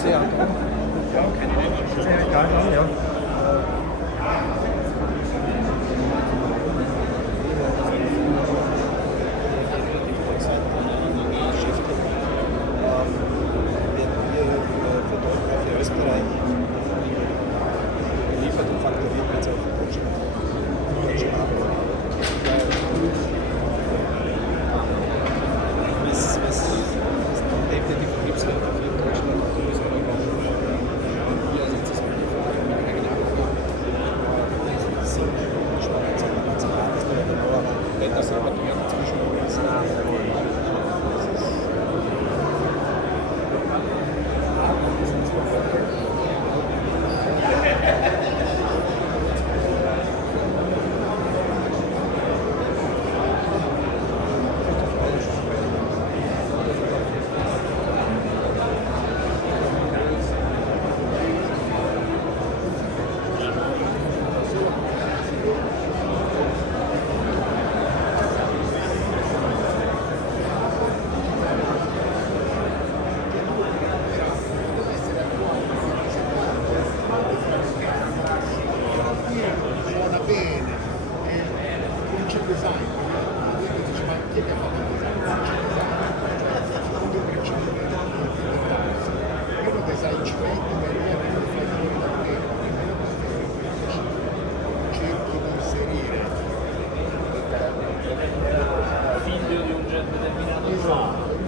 sehr da. Ja, sehr egal, ja.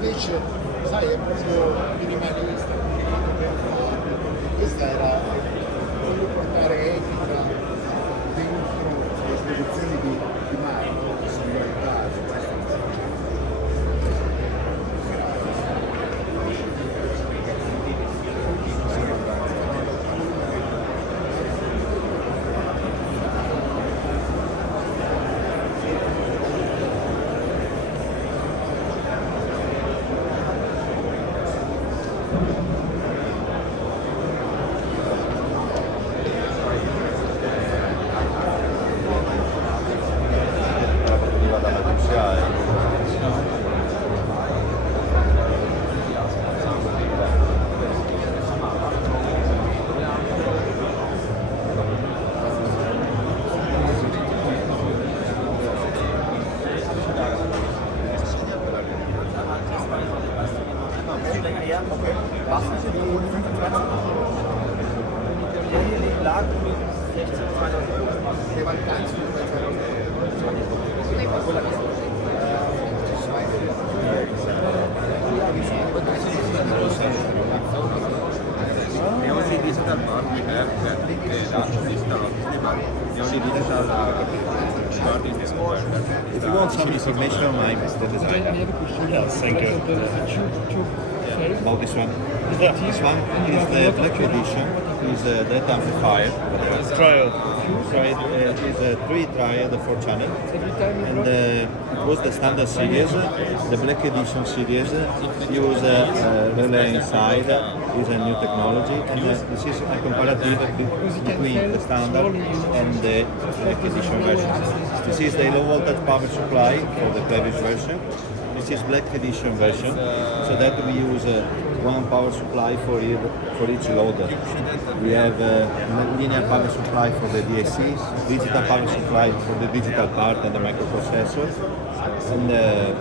Invece, sai, è proprio minimalista. Questa era voglio portare etica dentro le esposizioni di Marco, di singolarità, su questo. The only digital part we have that Resistor the only digital part is this converter. If you want some information on Mr. Designer, Yes, thank you. about this one. This one is the Black Edition, is that amplifier. Trial. Is a 3-triad 4-channel, and it was the standard series. The Black Edition series use a relay inside, is a new technology, and this is a comparative between the standard and the Black Edition version. This is the low voltage power supply for the previous version. This is Black Edition version, so that we use one power supply for each loader. We have linear power supply for the DACs, digital power supply for the digital part and the microprocessor,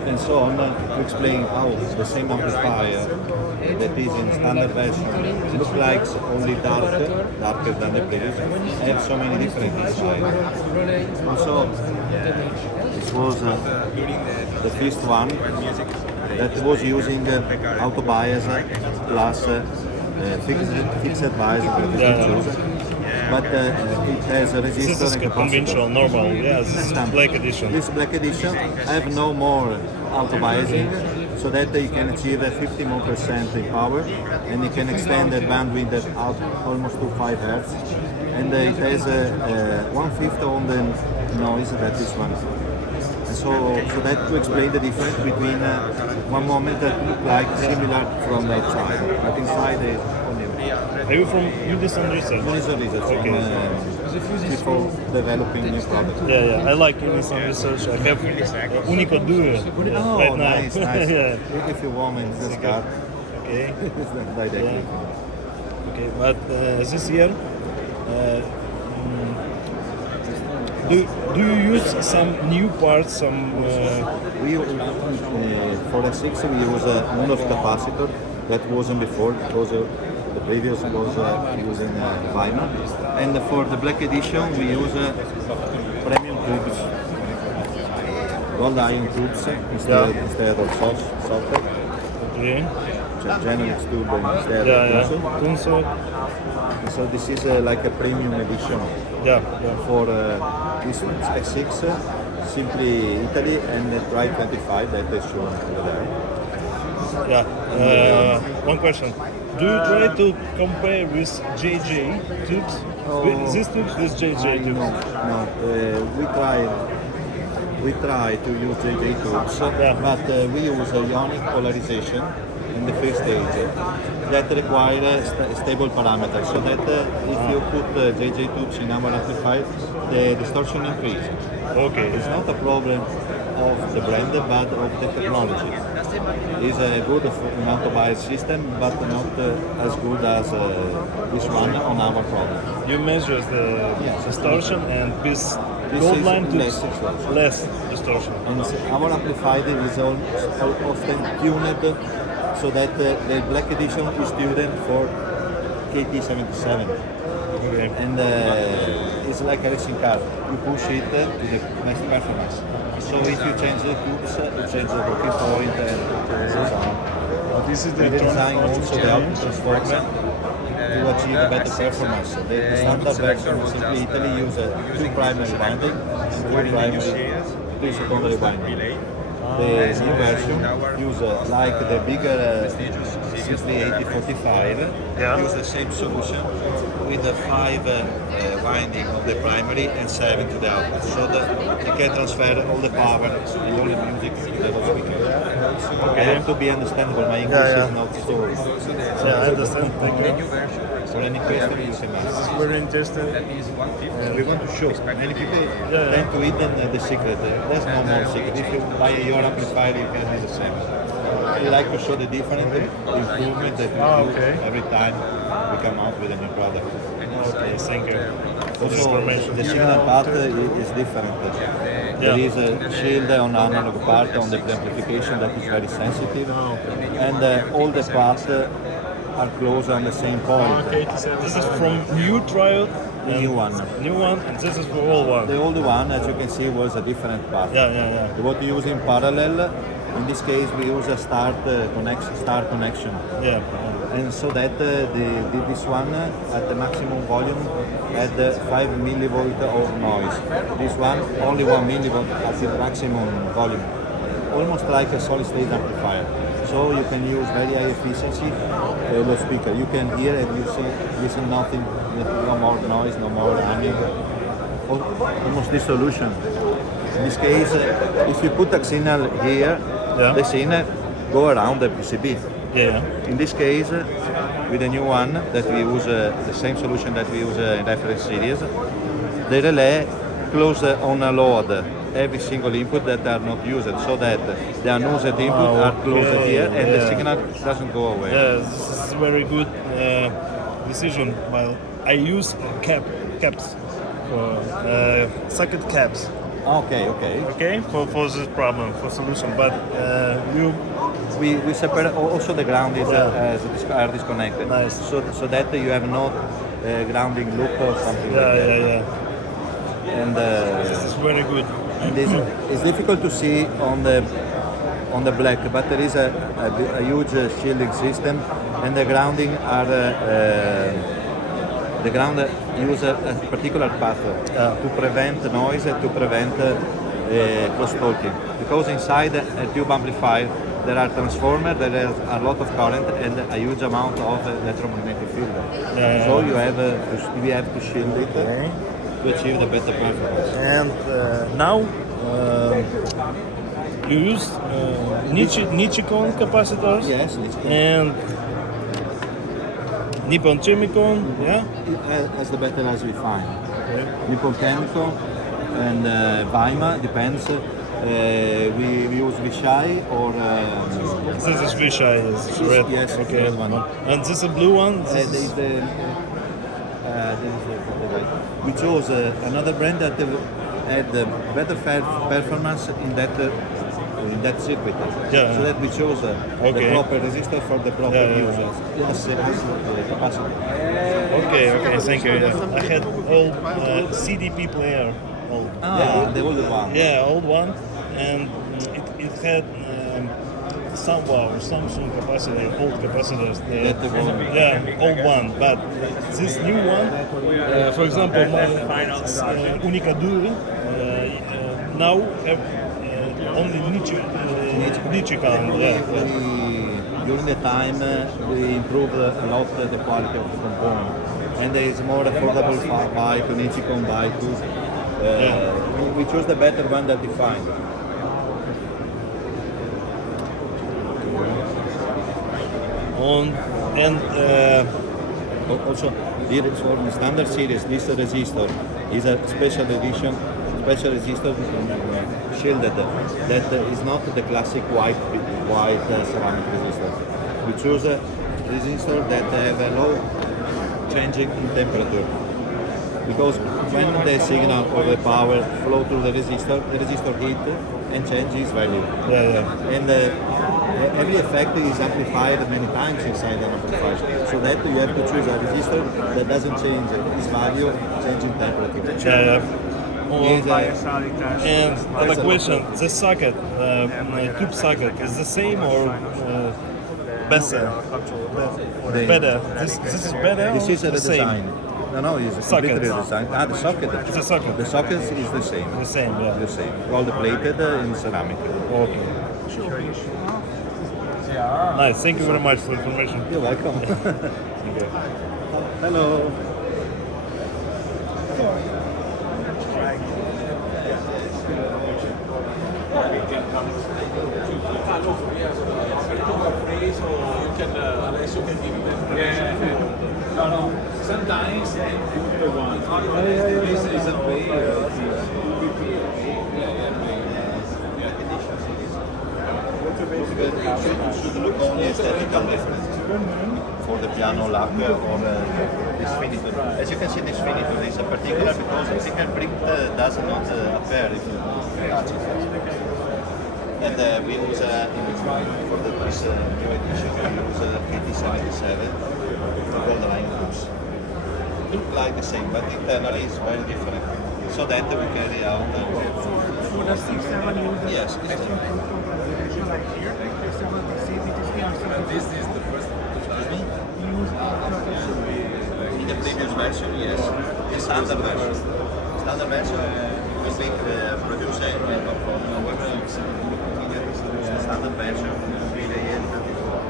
and so on, to explain how the same amplifier that is in standard version looks like only darker than the previous, have so many different inside. Also, this was the first one that was using auto bias plus fixed bias but it has a resistor. This is and conventional, normal, yes, Standard. Black Edition. This Black Edition have no more auto biasing, so that you can achieve 50% more in power, and you can extend the bandwidth out almost to 5 Hz, and it has 1/5 on the noise that is one. So that to explain the difference between one moment that look like similar from the outside, but inside is only Are you from Unison Research? Unison Research before developing new products. Yeah, I like Unison Research. I have Unico Duo right now. Nice. Yeah. If you want in this card, Okay. directly. Yeah. Okay, but this year, do you use some new parts, some? We for the 6 we use a MUNICH capacitor that wasn't before because the previous was using Weimar, and for the black edition we use premium tubes, gold iron tubes instead of socket. Okay. Genelix tube instead of Tunso. So this is like a premium edition. Yeah. For this X6, simply Italy, and the Try 25 that is shown over there. Yeah. One question. Do you try to compare with JJ tubes? With these tubes with JJ tubes? No. We try to use JJ tubes, but we use a ionic polarization in the first stage that require stable parameters, so that if you put JJ tubes in our amplifier, the distortion increases. Okay. It's not a problem of the brand, but of the technology. It's a good amplifier system, but not as good as this one on our product. You measure the distortion, and this gold is line less tubes distortion. less distortion. And our amplifier is often tuned so that the black edition is tuned for KT77. Okay. And it's like a racing car. You push it to the best performance. So if you change the tubes, you change the working point and so on. This is We design also the output transformer to achieve a better performance. The standard version simply Italy uses 2 primary winding and 3 secondary winding. The new version uses like the bigger 608045, use the same solution with the 5 winding of the primary and 7 to the output, so that you can transfer all the power and all the music to the speaker. I have to be understandable, my English is not so. Yeah, I understand. Thank you. For any question, you say This is very interesting. we want to show. Many people tend to hidden the secret. There's no more secret. If you buy your amplifier, you can do the same. We like to show the different improvement that we do every time we come out with a new product. Okay, thank you. Also, the signal part is different. There is a shield on analog part on the amplification that is very sensitive, and all the parts are close on the same point. This is from new trial. The new one. New one, and this is for old one. The old one, as you can see, was a different path. Yeah. What we use in parallel, in this case, we use a star connection. Yeah. And so that this one at the maximum volume had 5 millivolt of noise. This one only 1 millivolt at the maximum volume, almost like a solid state amplifier. So you can use very high efficiency low speaker. You can hear and listen nothing, no more noise, no more humming, almost dissolution. In this case, if you put a signal here, the signal go around the PCB. Yeah. In this case, with the new one that we use, the same solution that we use in reference series, the relay close on a load every single input that are not used, so that the unused input are closed here and the signal doesn't go away. Yeah, this is a very good decision. Well, I use caps, socket caps. Okay. Okay, for this problem, for solution. But we separate also the ground is are disconnected. Nice. So that you have no grounding loop or something like that. Yeah. And This is very good. and it's difficult to see on the black, but there is a huge shielding system, and the grounding are the ground use a particular path to prevent noise and to prevent cross-talking. Because inside a tube amplifier there are transformers, there is a lot of current and a huge amount of electromagnetic field. So we have to shield it to achieve the better performance. And now you use Nichicon capacitors. Yes, And Nippon Chemicon, as the better as we find. Nippon Chemical and Weimar depends. we use Vishai or This is Vishai, it's red. yes, Okay. red one. And this is a blue one? There This is is- the we chose another brand that had better performance in that circuit. Yeah. So that we chose the Okay. proper resistor for the proper Yeah. users. Yes, capacity. Okay, thank you. Yeah. I had old CDP player. Old. The older one. Yeah, old one, and it had Samsung capacitor, old capacitors. That the one. Yeah, old one. But this new one, for example, my Unica Duri, now have only Niche count. Yeah. During the time, we improved a lot the quality of the component, and there is more affordable buy to Nichicon buy too. We chose the better one that we find. And Also, here is for the standard series, this resistor is a special edition, special resistor shielded. That is not the classic white ceramic resistor. We choose a resistor that have a low changing in temperature. Because when the signal or the power flow through the resistor heat and change its value. yeah. And every effect is amplified many times inside an amplifier. So that you have to choose a resistor that doesn't change its value, changing temperature. Yeah. And another question: the socket, tube socket, is the same or better? Better. This is better. This is a or the same? redesign. No, it's a Socket. completely redesigned. The socket. It's a socket. The socket is the same. The same, yeah. The same. All the plated in ceramic. Okay. Nice. Thank you very much for the information. You're welcome. Hello. Sometimes the one. This is a way Should look only aesthetical difference for the piano lap or this finiture. As you can see, this finiture is a particular because the fingerprint does not appear if you touch it. And we use for this new edition we use KT77 gold line groups. Look like the same, but internally it's very different. So that we carry out. For the 6-7 Yes. like here, This is the first. In the previous version, yes. The standard version. Standard version will be produced however the standard version will be the EN34.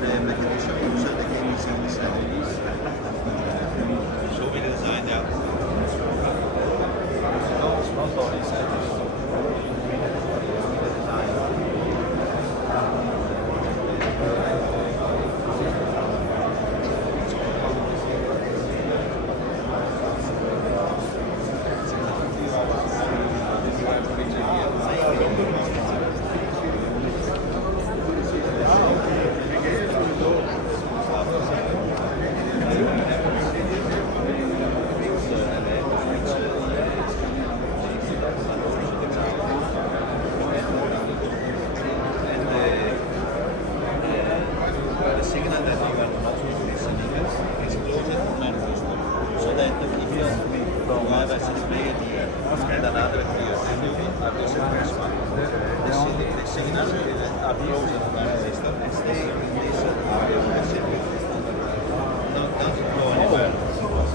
The Black Edition uses the KT77. So we designed out.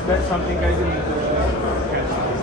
That's something I didn't catch.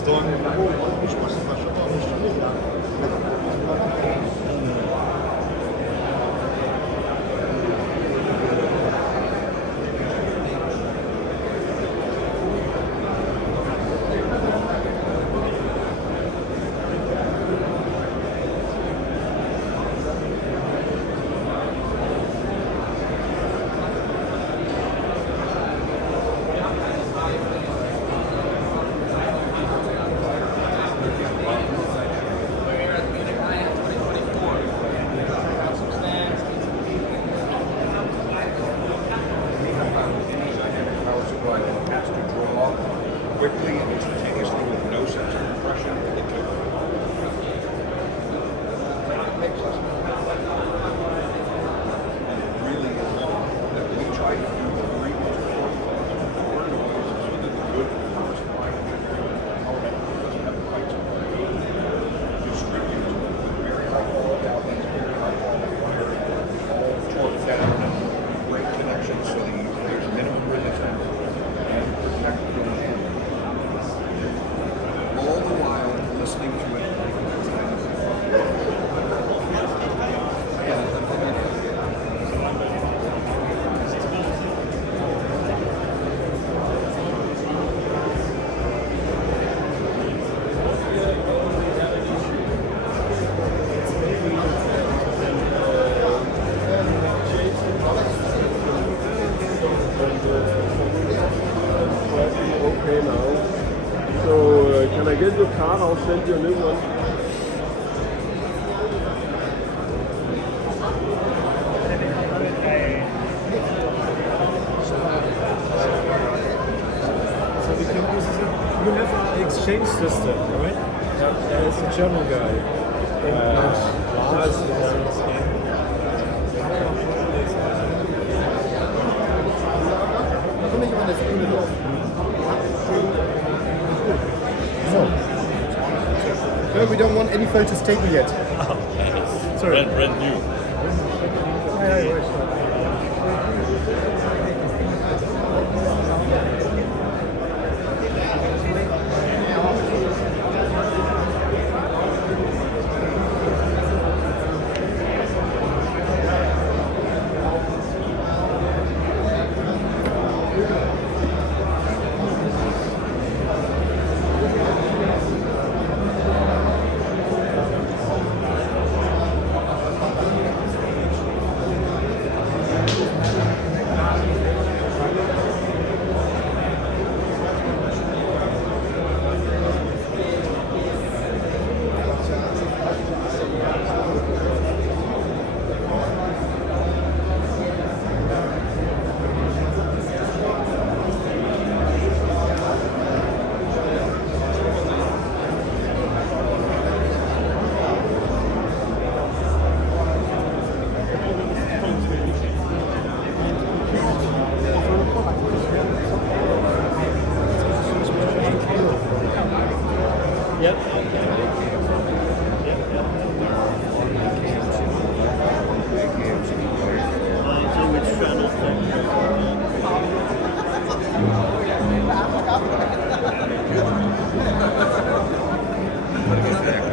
Resistor. Je pense que ça va quickly and instantaneously with no sense of compression. It makes us really that we try to do the three most important four noises so that the good first line doesn't have to fight distribute with very high quality outlets, very high quality wire, all torqued down and great connections so that there's minimum resistance and protect the land. All the while listening to it. Okay now. So can I get your card? I'll send you a new one. So we can use it. You have an exchange system, right? Yeah, it's a German guy. No, we don't want any photos taken yet. Sorry. Brand new. But